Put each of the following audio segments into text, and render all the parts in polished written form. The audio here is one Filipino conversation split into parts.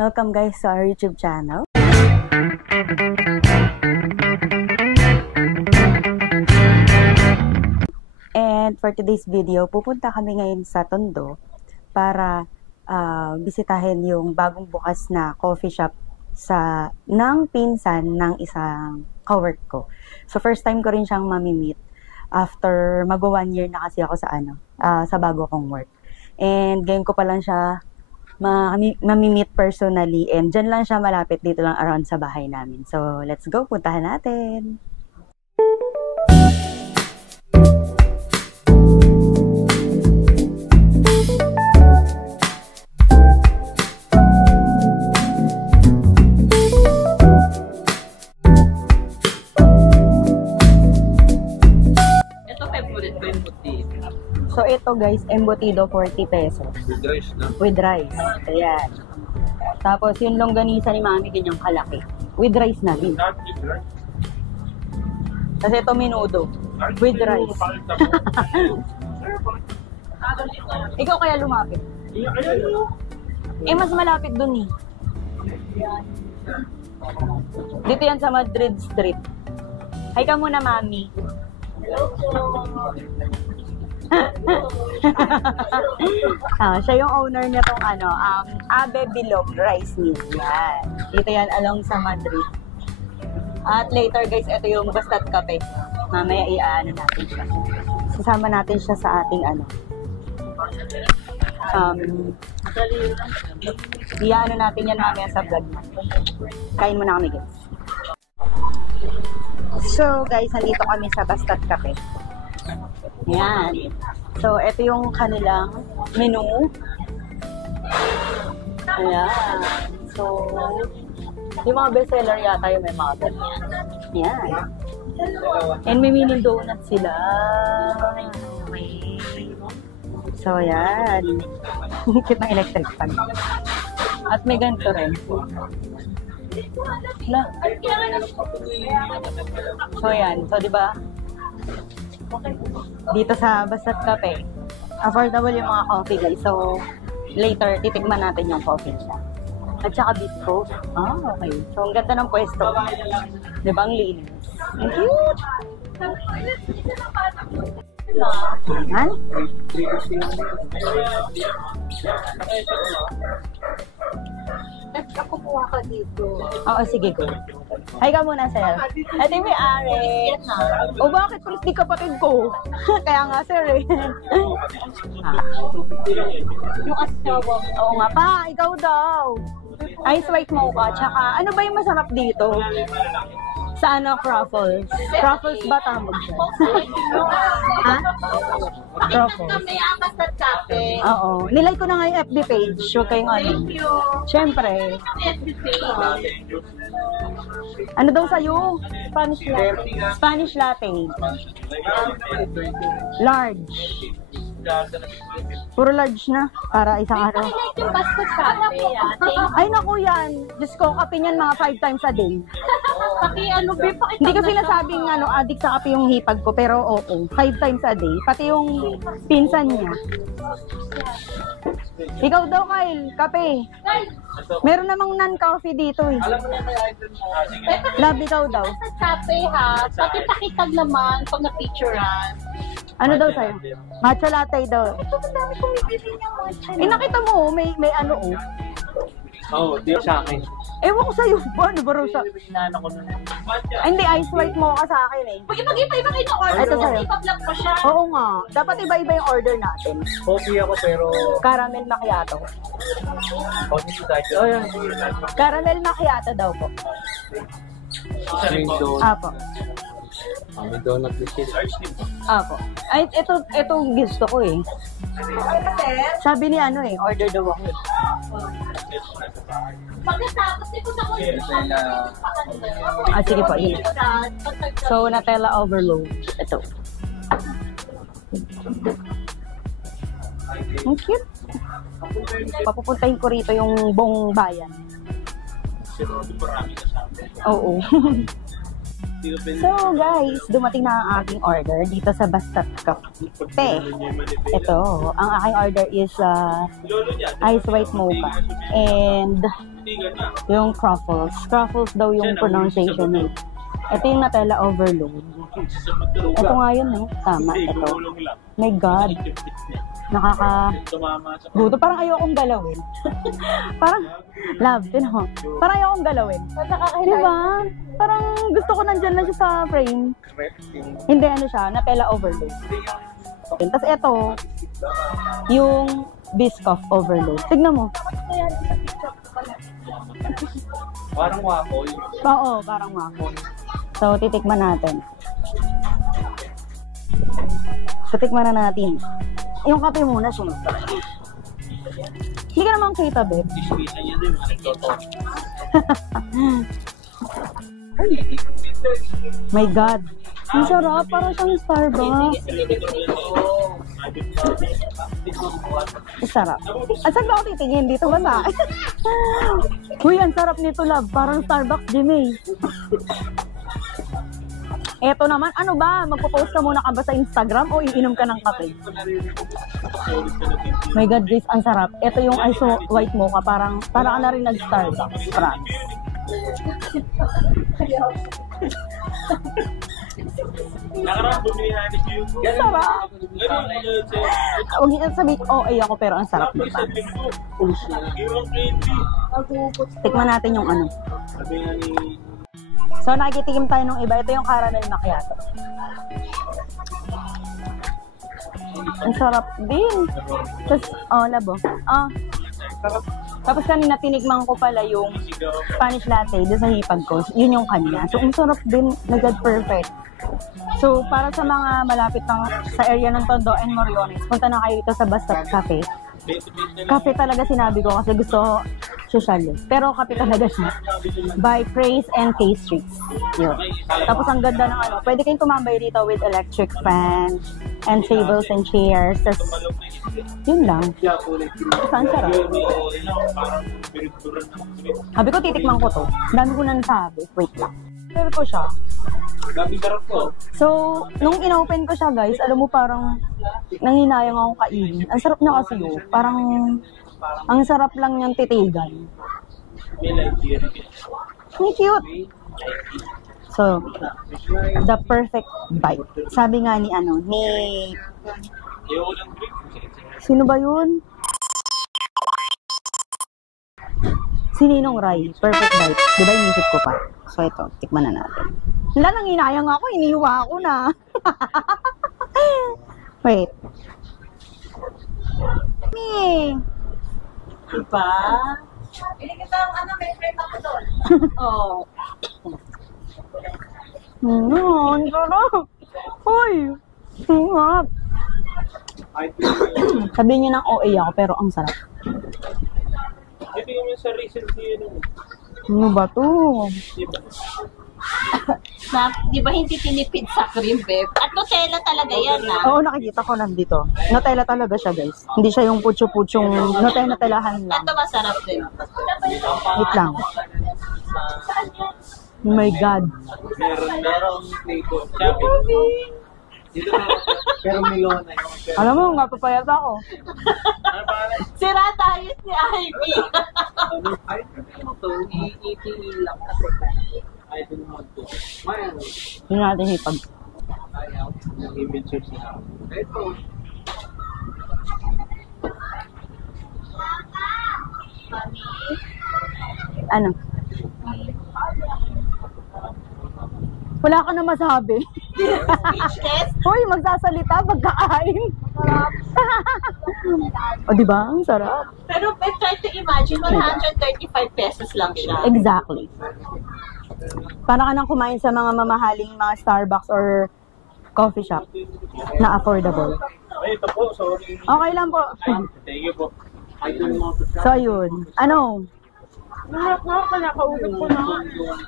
Welcome guys sa our YouTube channel. And for today's video, pupunta kami ngayon sa Tondo para bisitahin yung bagong bukas na coffee shop ng pinsan ng isang cowork ko. So first time ko rin siyang mamimit after mag-1 year na kasi ako sa bago kong work. And ngayon ko pa lang siya mamimit personally, and dyan lang siya malapit, dito lang around sa bahay namin. So let's go, puntahan natin. So ito guys, embutido 40 pesos. With rice na? With rice. Ayan. Tapos yung longganisa ni mami, ganyang kalaki. With rice na din. Kasi ito menudo. With rice. Ikaw kaya lumapit? Eh mas malapit dun eh. Dito yan sa Madrid Street. Hi ka muna mami. Hello po. Siya yung owner niya tong Abe Bilog Rice Mill. Yan. Dito yan along sa Madrid. At later guys, ito yung Bastard Cafe. Mamaya iaano natin siya. Sasama natin siya sa ating iaano natin yan mamaya sa vlog natin. Kain muna kami guys. So guys, nandito kami sa Bastard Cafe. Yan. So, ito yung kanilang menu. Ayan. So, yung mga bestseller yata yung may mga ganyan. Yan. And may mini donut sila. So, yan. Cute ng electric fan. At may ganito rin. So, yan. So, diba? Dito sa Bastard Cafe, affordable yung mga coffee guys. So, later, titigman natin yung coffee niya. At saka bisco. Okay. So, ang ganda ng pwesto. Diba ang linis? Ang cute! Han? Nagkakukuha ka dito. Oo, sige, go. Hi ka muna, sir. Ate, may ari. O bakit? Please, di kapatid ko. Kaya nga, sir, eh. Yung asawa. Oo nga pa, ikaw daw. Ice white mocha. Tsaka, ano ba yung masarap dito? Sa Cruffles. Cruffles ba tawag siya? Ha? Cruffles. Kami ang Bastard Cafe. Oo. Nilike ko na nga yung FB page. Huwag kayong Thank you. Siyempre. Ano daw sa'yo? Spanish latte. Spanish latte. Large. Puro large na. Para isang araw. Like yung Bastard Cafe. Ay, naku yan. Diyos ko, kape niyan mga 5 times a day. Paki Hindi ko sinasabing addict sa kape yung hipag ko, pero oo, 5 times a day. Pati yung pinsan niya. Ikaw daw, Kyle, kape. Meron namang non-coffee dito eh. Love, ikaw daw. Bastard Cafe ha. Pati pakitag naman pag na-featurean. Ano daw sa'yo? Matcha latte daw. Ito, ang dami kumibili niyang matcha. Eh, nakita mo, may ano oh. Oo, di sa akin. Ewan ko sa'yo, ano ba raw sa... Inaano ko na. Ay, hindi, ice white mo ka sa akin eh. Mag-iba-iba kayo ng order. Ito sa'yo. Ipa-vlog pa siya. Oo nga, dapat iba-iba yung order natin. Coffee ako pero... Caramel macchiato. Coffee to tayo. Oh, yan. Caramel macchiato daw po. May donut. Apo. May donut na siya. Apo. Ay, ito gusto ko eh. Sabi ni order daw ako. Pagkatapos, ito na ko Sige po, yun. So, Nutella overload. Ito. Ang cute. Papupuntahin ko rito yung buong bayan. Oo. So guys, dumating na ang aking order dito sa Bastat Cafe. Ito, ang aking order is ice white mocha and yung Cruffles. Cruffles daw yung pronunciation eh. Ito yung Nutella overload. Ito nga yun, no? Tama, ito. My God. Buto, parang ayokong galawin. Parang, love, mo. Parang ayokong galawin. Diba? Parang gusto ko nandyan lang siya sa frame. Hindi, ano siya, Nutella overload. Tapos ito, yung Biscoff overload. Tignan mo. Parang waffle. Oo, parang waffle. So, titikman natin. So, tikman na natin. Yung kape muna, syempre. Hindi ka naman kita, babe. Dismisan niya din, nagtoto. My God. Ang sarap. Parang siyang Starbucks. Ang sarap. At saan ba ako titingin? Dito ba sa akin? Uy, ang sarap nito, love. Parang Starbucks, Jimmy. Eto naman, ano ba? Magpo-post ka muna ka ba sa Instagram o iinom ka ng kape? My God, guys, ang sarap. Ito yung ice white mocha. Parang ka na rin nag-Starbucks. France. Ang sarap. Huwag niyo sabihin, ako pero ang sarap nito. Tikman natin yung ano. So, nakikitikim tayo ng iba. Ito yung caramel macchiato. Ang sarap din. Tapos, labo. Tapos kanina tinikman ko pala yung Spanish latte doon sa hipag ko. Yun yung kanya. So, ang sarap din. Nagad perfect. So, para sa mga malapit sa area ng Tondo and Moriones, punta na kayo dito sa Bastat Cafe. Cafe talaga sinabi ko kasi gusto social eh. Pero kape talaga siya. By Praise and Pastries. Yun. Tapos ang ganda ng ano. Pwede kayong tumambay dito with electric fan and tables and chairs. Tapos, yun lang. Saan sarap? Sabi ko, titikman ko to. Dami ko na nasabi. Wait lang. Sabi ko siya. So, nung inopen ko siya guys, alam mo parang nanginayang akong kainin. Ang sarap niya kasi yun. Parang ang sarap lang niyang titigan. Ang cute. So, the perfect bite. Sabi nga ni sino ba yun? Si Ninong Rai. Perfect bite. Diba inisip ko pa? So, ito. Tikman na natin. Wala, nanginayang ako. Iniiwa ako na. Wait. Me. Diba? Pili kita ang may frame ako doon. Oo. Ang sarap. Uy. Ang sarap. Sabihin niyo ng OA ako, pero ang sarap. Ito yung sa recent yun. Ano ba to? Di ba hindi tinipid sa cream, babe? At Nutella talaga yan, ha? Oo, nakikita ko nandito. Nutella talaga siya, guys. Hindi siya yung putyo-putyong Nutella-Nutellahan lang. Ito masarap din. Wait lang. Oh my God. Merong flavor. Dito na, pero Milona yung Alam mo, nga papayat ako. Sira tayo si Ivy. ay, ano to? I-eating lang kasi. I don't want to. Mayroon. Hindi natin hipag. Ayaw. Nag-image siya. Ito. Ano? Wala ka na masabi. Speechless. Hoy, magsasalita pagkakain. O, diba? Ang sarap. Pero try to imagine, 135 pesos lang siya. Exactly. Para ka nang kumain sa mga mamahaling mga Starbucks or coffee shop na affordable. Ay, ito po. Sorry. Okay lang po. Thank you po. I don't want to try. So, yun. Ano? Nakausap ko na.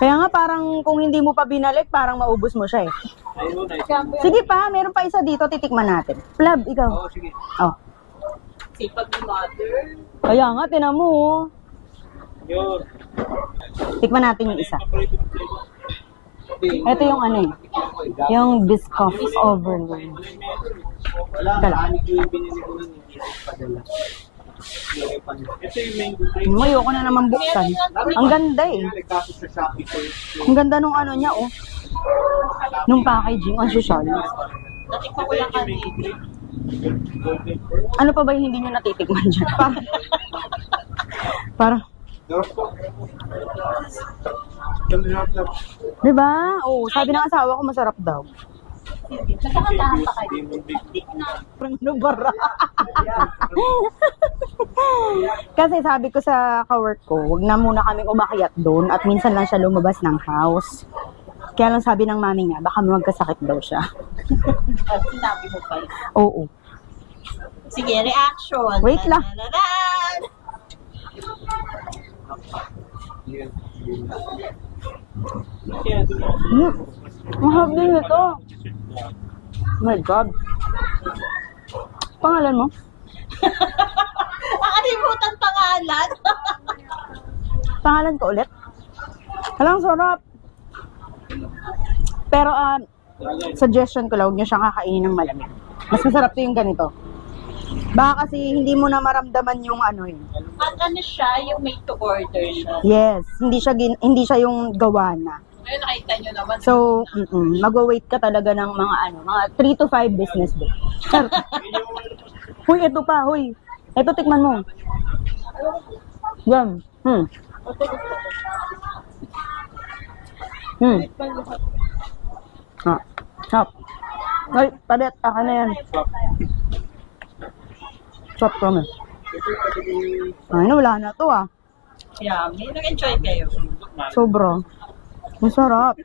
Kaya nga parang kung hindi mo pa binalik, parang maubos mo siya eh. Ayun, nice. Sige pa, meron pa isa dito, titikman natin. Plab, ikaw. Oo, sige. Oh. Sipag ni mother. Kaya nga, tinan mo. Oh. Yun. Tikman natin yung isa. Paborito ng flavor. Ito yung ano eh. Yung Biscoff Overload. Wala, Kala. maraming yung binili ko nun, hindi ko padala. Ito yung mango drink. Ayoko na naman buksan. Ang ganda eh. Nagkaso sa Shopee ko. Ang ganda nung ano niya oh. Nung packaging, ang social. Natikman ko lang kanina. Ano pa ba yung hindi nyo natitikman dyan? Parang, di ba? Oo, sabi ng asawa ko masarap daw. Nagkakantahan pa kayo. Parang nubara. Kasi sabi ko sa kawork ko, wag na muna kami umakyat doon at minsan lang siya lumabas ng house. Kaya lang sabi ng mami niya, baka magkasakit daw siya. At sinabi mo pa yun. Oo. Sige, reaction. Wait lang. Tadadaan! Mahal din ito. Oh my God. Pangalan mo? Nakalimutan pangalan. Pangalan ko ulit? Halang sarap. Pero suggestion ko lang, huwag nyo siyang kakainin ng malamig. Mas masarap to yung ganito. Baka kasi hindi mo na maramdaman yung ano yun. Ang ano siya, yung made to order siya. Yes, hindi siya yung gawa na. Ayun, nakita nyo naman. So, mag-wait ka talaga ng mga 3 to 5 business days. Huy, ito pa, huy. Ito, tikman mo. Yan. Chop. Ay, palit. Aka na yan. Chop kami. Ay, wala na to ah. Yummy. Nag-enjoy kayo. Sobra. Masarap.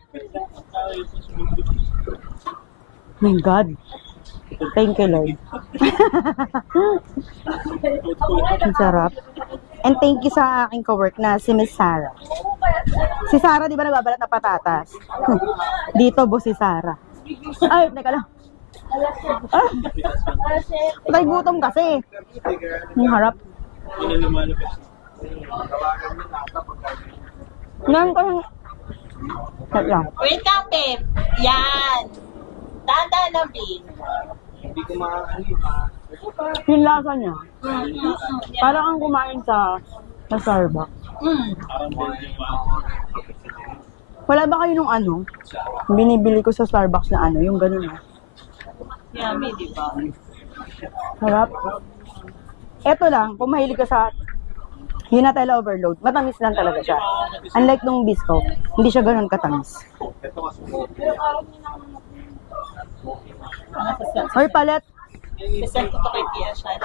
My God. Thank you, Lord. Masarap. And thank you sa aking kawork na si Miss Sarah. Si Sarah, di ba nagbabalat na patatas? Dito, boss si Sarah. Ay, teka lang. Patay gutom kasi. Ang harap. Ngayon ko yung... Wait lang. Wait lang, Pep. Yan. Tanda na, Pep. Hindi ko maaari. Yung lasa niya. Parang ang kumain sa Starbucks. Wala ba kayo nung ano? Binibili ko sa Starbucks na ano, yung ganun ah. Yummy, di ba? Harap. Eto lang, kung mahilig ka sa yung Nutella overload, matamis lang talaga siya. Unlike nung Bisco, hindi siya ganun katamis. Hoy, palet! Isang ko to kay Tia Shai.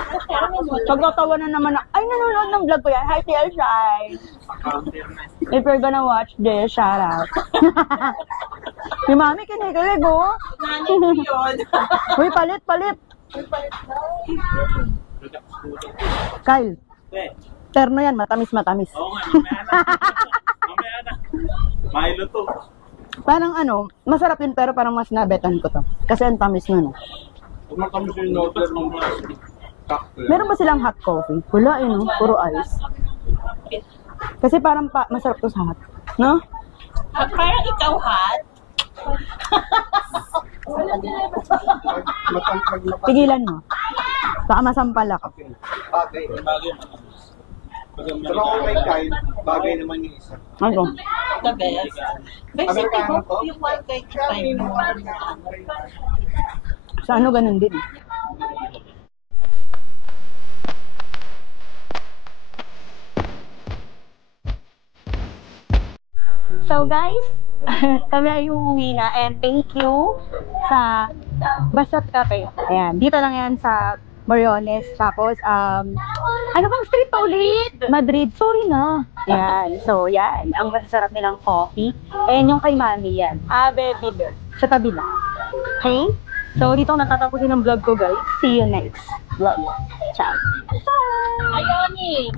Pagkatawa na naman ay nanonood ng vlog ko yan. Hi, Tia Shai! If you're gonna watch this, shout out. Yung mami, kinikilig oh. Nanay ko yun. Hoy, palit! Kyle, terno yan, matamis. Oo nga, mamaya na. Milo to. Parang ano, masarap din pero parang mas nabetan ko to. Kasi ang tamis nun. Kung matamis yung order ng cocktail. Meron ba silang hot coffee? Wala eh, no? Puro ice. Kasi parang masarap to sa hot. No? Parang ikaw, hot. Tigilan mo. Baka masampal ako. Bagay. Pero kung may kind, bagay naman yung isa. Ano? The best. Basically, yung one kay Chai mo. Sa ano ganun din. So guys, kami ay uuwi na and thank you sa Basat Cafe. Ayan, dito lang yan sa Moriones. Tapos, ano bang street pa ulit? Madrid. Sorry na. Yan. So, yan. Ang masasarap nilang coffee. And yung kay Mami yan. Ave Bitter. Sa tabi lang. Okay? So, dito natatapusin ang vlog ko, guys. See you next vlog. Ciao. Ayoni.